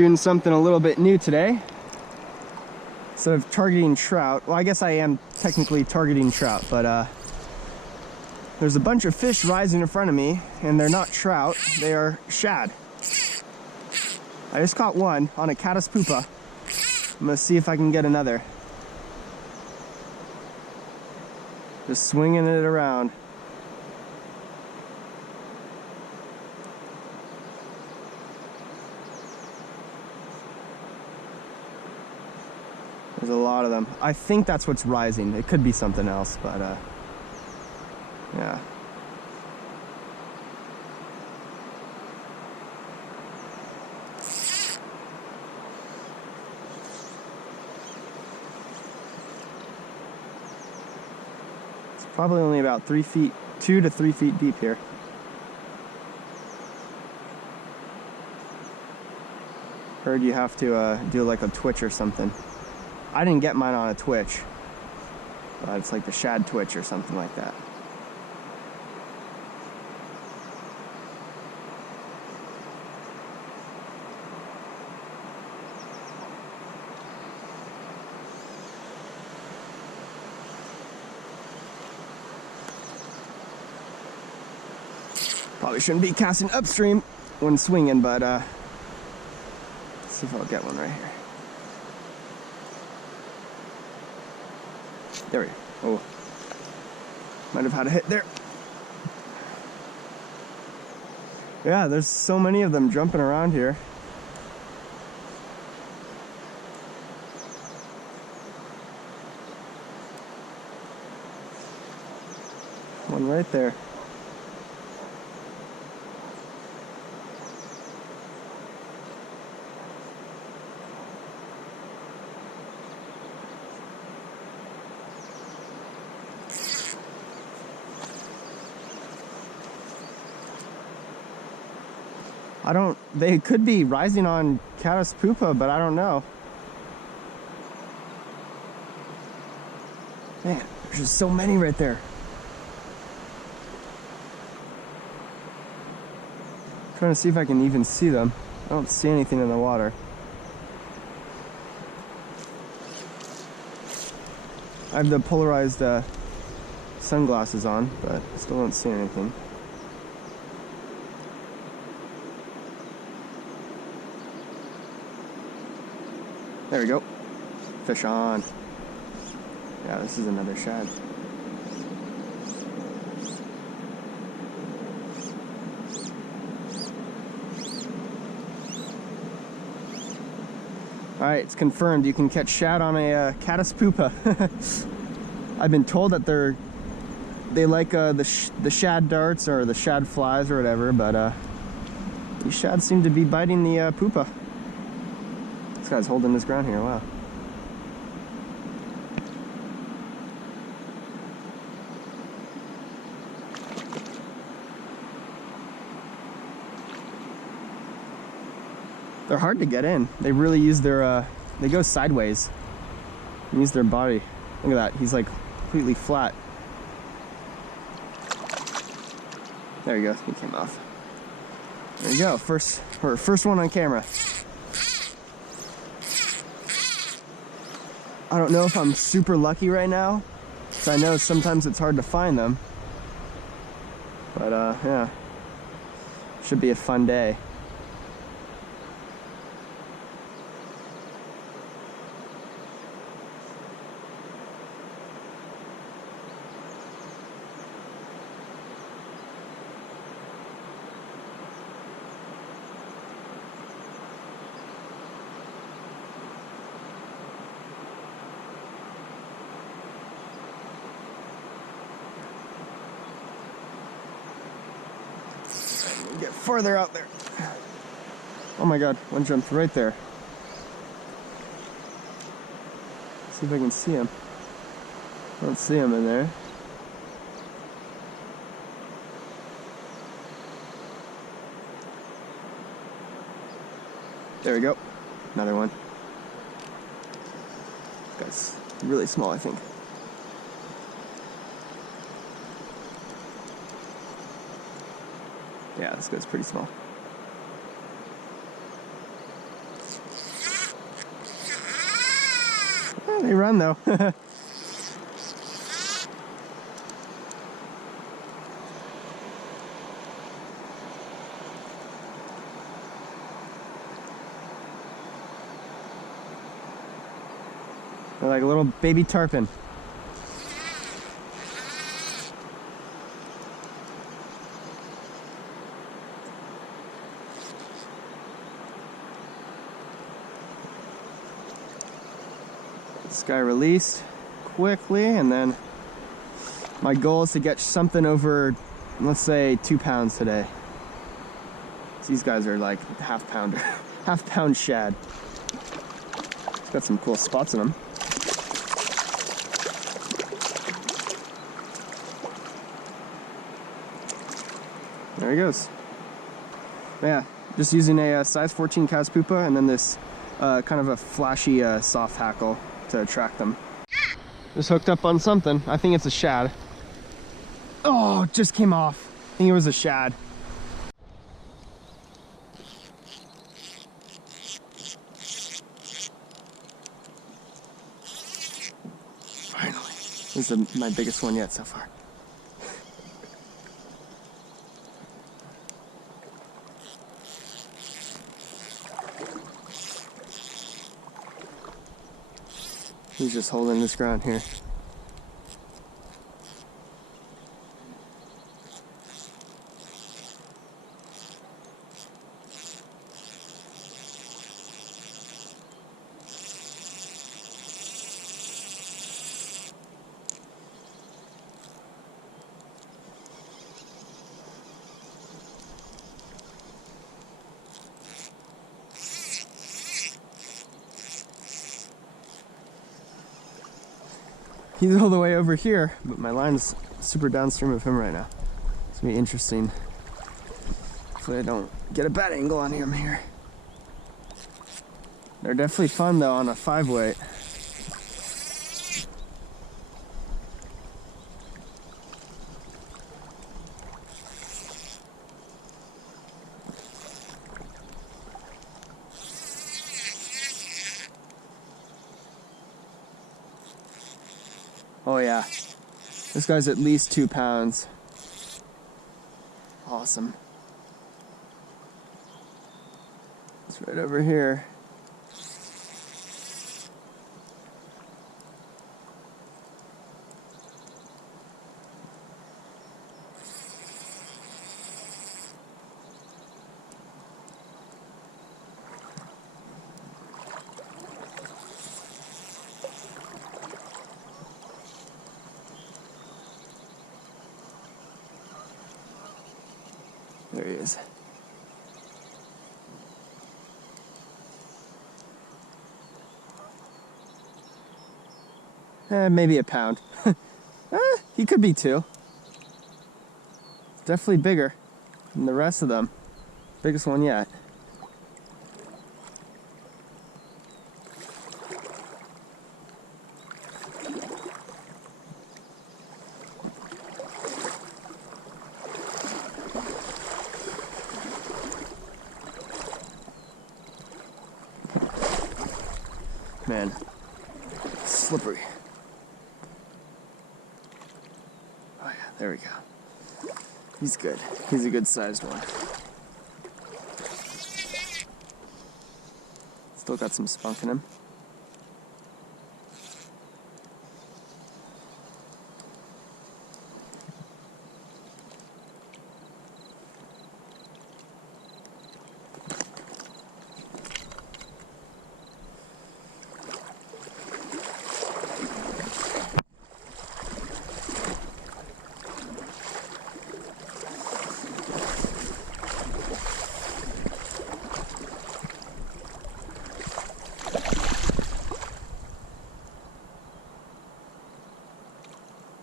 Doing something a little bit new today. Instead of targeting trout, well, I guess I am technically targeting trout, but there's a bunch of fish rising in front of me, and they're not trout, they are shad. I just caught one on a Caddis Poopah. I'm gonna see if I can get another. Just swinging it around. There's a lot of them. I think that's what's rising. It could be something else, but yeah. It's probably only about 3 feet, 2 to 3 feet deep here. Heard you have to do like a twitch or something. I didn't get mine on a twitch. It's like the shad twitch or something like that. Probably shouldn't be casting upstream when swinging, but let's see if I'll get one right here. There we go. Oh, might have had a hit there. Yeah, there's so many of them jumping around here. One right there. They could be rising on Caddis Poopah, but I don't know. Man, there's just so many right there. I'm trying to see if I can even see them. I don't see anything in the water. I have the polarized sunglasses on, but still don't see anything. There we go. Fish on. Yeah, this is another shad. Alright, it's confirmed. You can catch shad on a Caddis Poopah. I've been told that they like the shad darts or the shad flies or whatever, but these shad seem to be biting the Poopah. This guy's holding his ground here, wow. They're hard to get in. They really use their, they go sideways. And use their body. Look at that, he's like completely flat. There you go, he came off. There you go, first one on camera. I don't know if I'm super lucky right now, because I know sometimes it's hard to find them. But yeah, should be a fun day. Get farther out there. Oh my god, one jumped right there. See if I can see him. I don't see him in there. There we go. Another one. This guy's really small, I think. Yeah, this guy's pretty small. They run though. They're like a little baby tarpon. This guy released quickly, and then my goal is to get something over, let's say, 2 pounds today. These guys are like half pound shad. Got some cool spots in them. There he goes. Yeah, just using a size 14 Caddis Poopah and then this kind of a flashy soft hackle to attract them. Just hooked up on something. I think it's a shad. Oh, it just came off. I think it was a shad. Finally. This is my biggest one yet so far. He's just holding this ground here. He's all the way over here, but my line's super downstream of him right now. It's gonna be interesting. Hopefully I don't get a bad angle on him here. They're definitely fun though on a 5-weight. Oh yeah, this guy's at least 2 pounds. Awesome. It's right over here. There he is. Maybe a pound. He could be 2. Definitely bigger than the rest of them. Biggest one yet. Man, slippery. Oh yeah, there we go. He's good. He's a good sized one. Still got some spunk in him.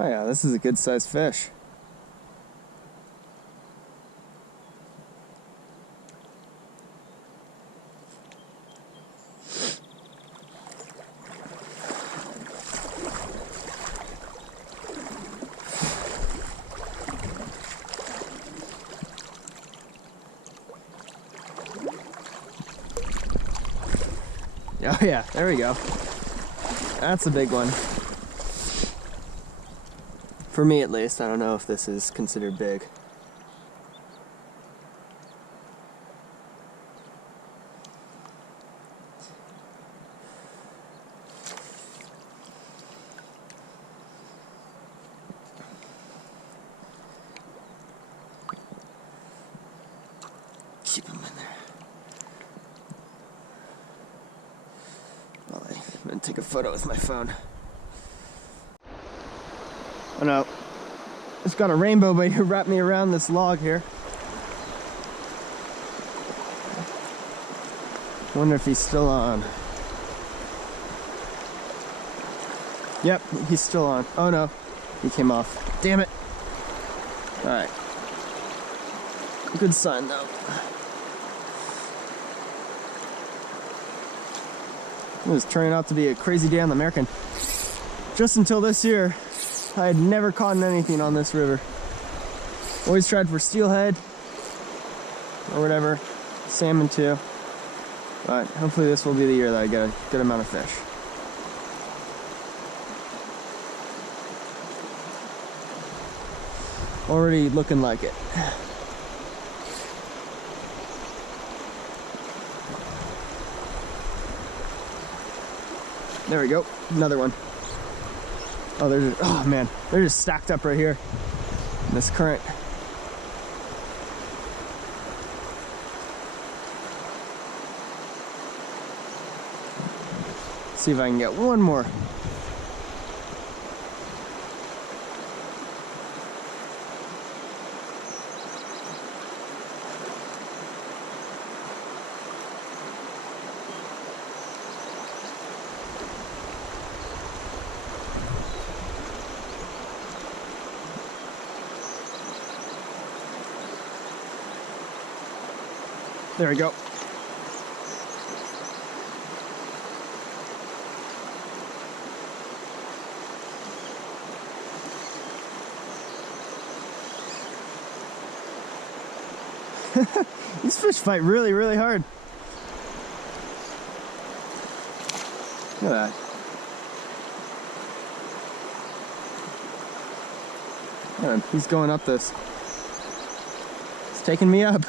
Oh yeah, this is a good sized fish. Oh yeah, there we go. That's a big one. For me at least, I don't know if this is considered big. Keep them in there. Well, I'm gonna take a photo with my phone. Oh no, it's got a rainbow but you wrapped me around this log here. Wonder if he's still on. Yep, he's still on. Oh no, he came off. Damn it. Alright. Good sign though. It was turning out to be a crazy day on the American. Just until this year, I had never caught anything on this river. Always tried for steelhead or whatever, salmon too. But hopefully this will be the year that I get a good amount of fish. Already looking like it. There we go, another one. Oh, oh man, they're just stacked up right here in this current. See if I can get one more. There we go. These fish fight really, really hard. Look at that. Yeah, he's going up this. It's taking me up.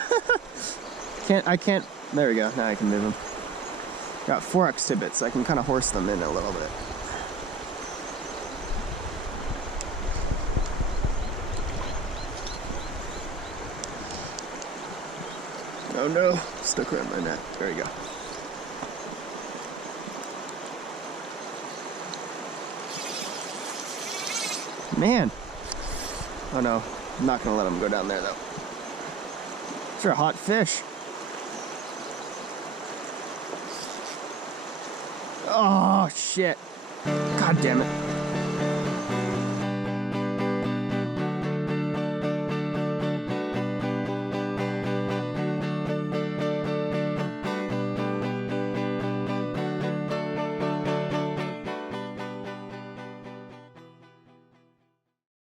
I can't, there we go, now I can move them. Got 4X tibbets, so I can kind of horse them in a little bit. Oh no, stuck around my net, there we go. Man, oh no, I'm not gonna let them go down there though. These are hot fish. Oh, shit. God damn it.